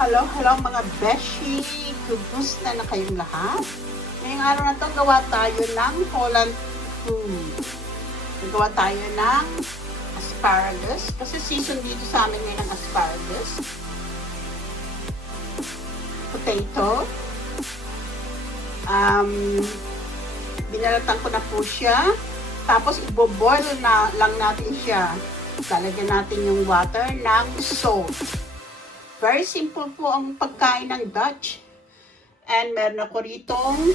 Hello, hello mga beshi! Kumusta na kayong lahat? Ngayong araw na to, gawa tayo ng Holland food. Gawa tayo ng asparagus. Kasi season dito sa amin ngayon ng asparagus. Potato. Binalatan ko na po siya. Tapos iboboil na lang natin siya. Lalagyan natin yung water ng salt. Very simple po ang pagkain ng Dutch. And meron ako ritong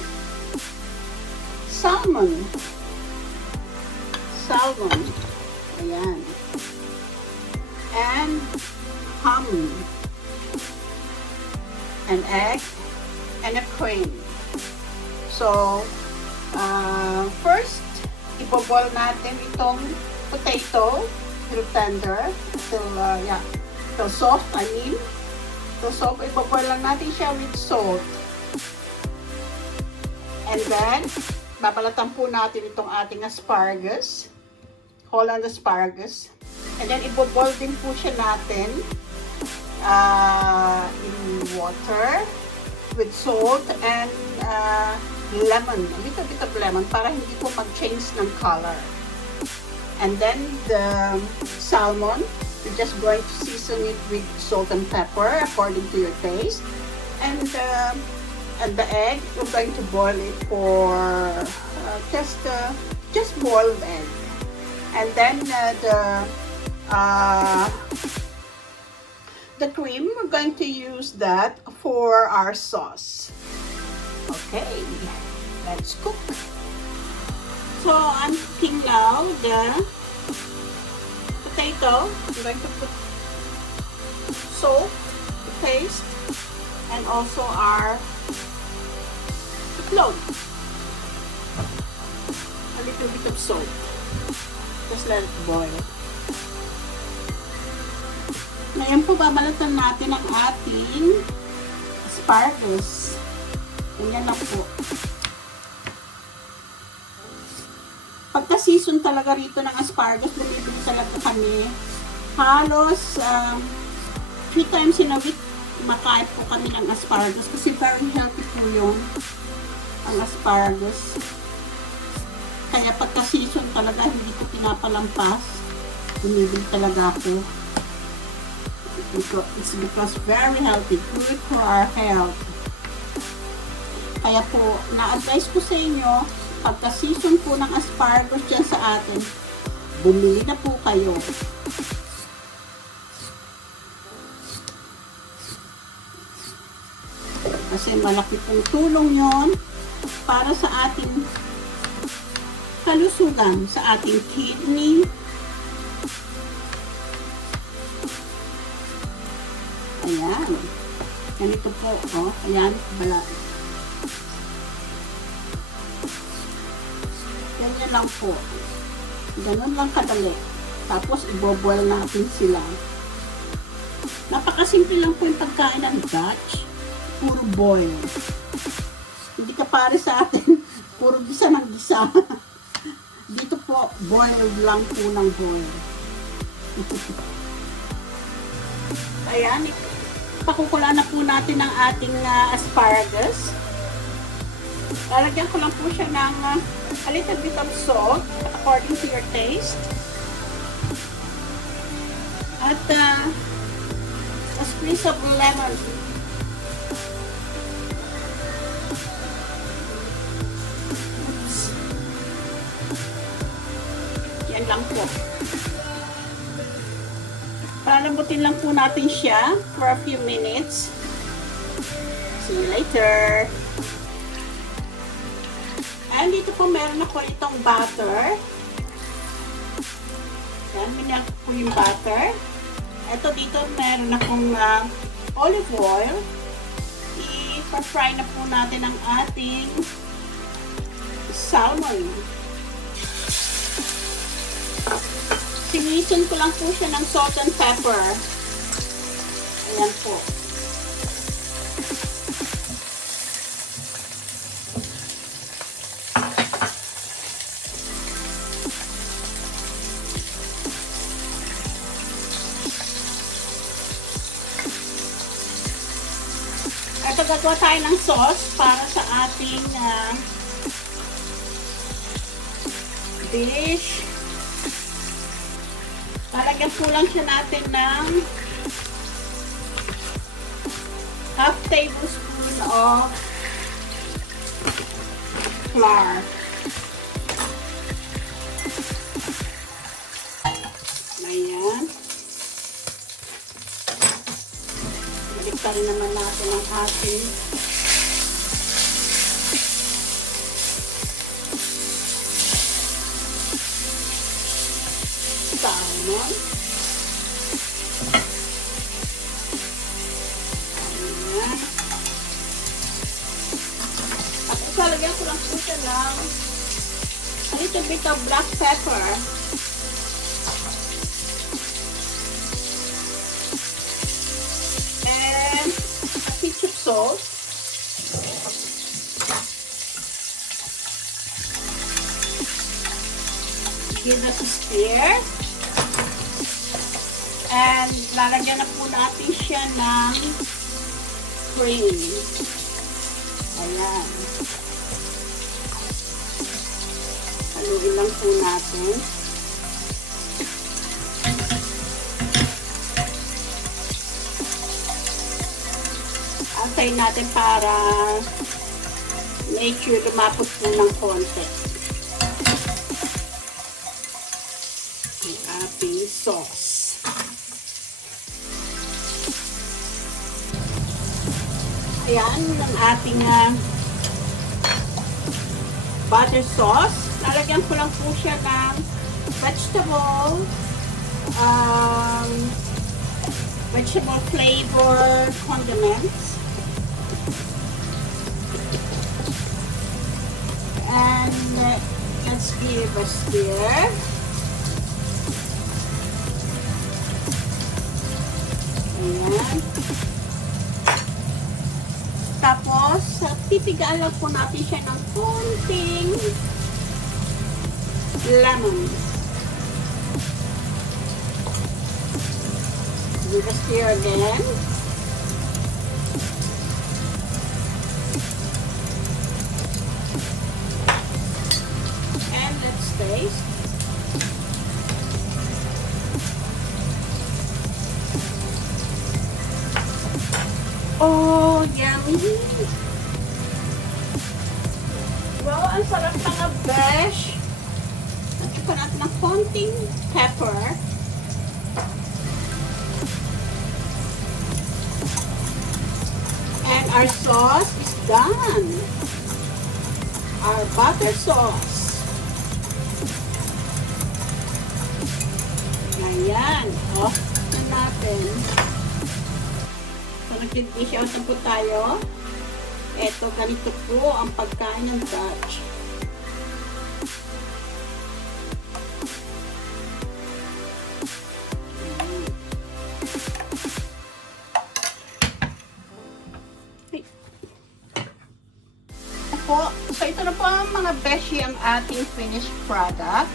salmon. Salmon. Ayan. And ham. An egg. And a cream. So, first, iboboil natin itong potato till tender. Till soft, I mean. So, iboboil lang natin siya with salt. And then, babalatan po natin itong ating asparagus. Holland asparagus. And then, iboboil din po siya natin in water with salt and lemon. A little bit of lemon para hindi po mag-change ng color. And then, the salmon, you're just going to season it with salt and pepper according to your taste. And the egg, we're going to boil it for just boiled egg. And then the cream, we're going to use that for our sauce. Okay, let's cook. So I'm cooking now the potato. I'm going to put salt to taste and also our itlog. A little bit of salt. Just let it boil. Ngayon po babalatan natin ang ating asparagus. Ganyan lang po. Pagka-season talaga rito ng asparagus, bumibili talaga kami. Halos 3 times in a week, makain po kami ng asparagus kasi very healthy po yun, ang asparagus. Kaya pagka-season talaga, hindi ko pinapalampas. Bumibili talaga ako. It's because very healthy, good for our health. Kaya po, na-advise ko sa inyo, pagka-season po ng asparagus dyan sa atin, bumili na po kayo. Kasi malaki pong tulong yon para sa ating kalusugan, sa ating kidney. Ayan. Ganito po, oh. Ayan, bala. Ganyan lang po. Ganun lang kadali. Tapos, iboboil natin sila. Napakasimple lang po yung pagkain ng Dutch. Puro boil. Hindi ka pare sa atin. Puro gisa ng gisa. Dito po, boiled lang po ng boil. Ayan. Pakukulaan na po natin ang ating asparagus. Lalagyan ko lang po siya ng a little bit of salt according to your taste. At a squeeze of lemon. Oops. Yan lang po. Palambutin lang po natin siya for a few minutes. See you later. And dito po meron ako itong butter. Yan, minyak po yung butter. Ito dito meron akong olive oil. I-fry na po natin ang ating salmon. Sinisin ko lang po siya ng salt and pepper. Ayan po. Ito, gagawa tayo ng sauce para sa ating dish. Lalagyan po lang siya natin ng half tablespoon of flour. Ayan. Baliktarin naman natin ang ating salmon. Ayan. Tapos lalagyan ko lang po siya ng a little bit of black pepper. And a pinch of salt. Give us a stir. And lalagyan na po natin siya ng cream. Ayan. Haluin lang po natin. Antayin natin para make sure lumapot po ng konti ang ating sauce. Ayan, ang ating butter sauce. Lalagyan ko lang po siya ng vegetable flavor condiments. And let's give a stir. Ayan. Tapos, titigaan lang po natin siya ng konting lemon. Give a stir again. And let's taste. Oh, yummy! Wow, ang sarap mga besh! Lagyan pa natin ng konting pepper. And our sauce is done. Our butter sauce. Ayan. Off na natin. So, nag-dish out na po tayo. Eto, ganito po ang pagkain ng Dutch. So, ito na po ang mga beshi ang ating finished product.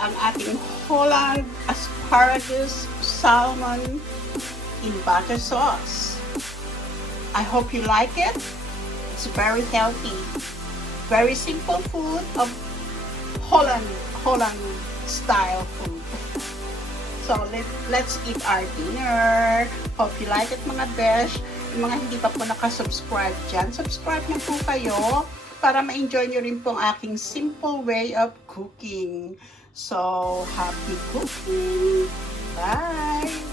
Ang ating Holland asparagus salmon in butter sauce. I hope you like it. It's very healthy. Very simple food of Holland style food. So, let's eat our dinner. Hope you like it mga besh. Yung mga hindi pa po nakasubscribe dyan, subscribe na po kayo para ma-enjoy nyo rin po ang aking simple way of cooking. So, happy cooking! Bye!